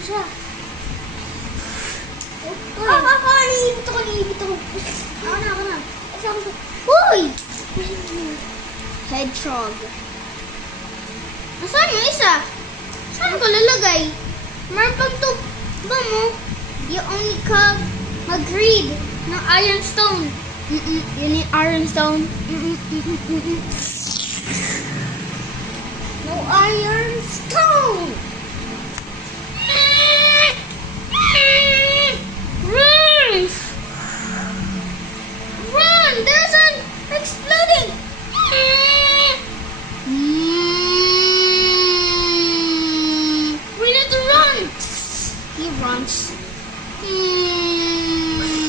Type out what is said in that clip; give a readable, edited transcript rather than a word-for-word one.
siya. Niibit ako. Ako na. Uy! Hedgehog. Nasaan yung isa? Saan ko lalagay? Meron pang ba mo? You only come mag-read ng iron stone. You need iron stone. No iron stone. Run!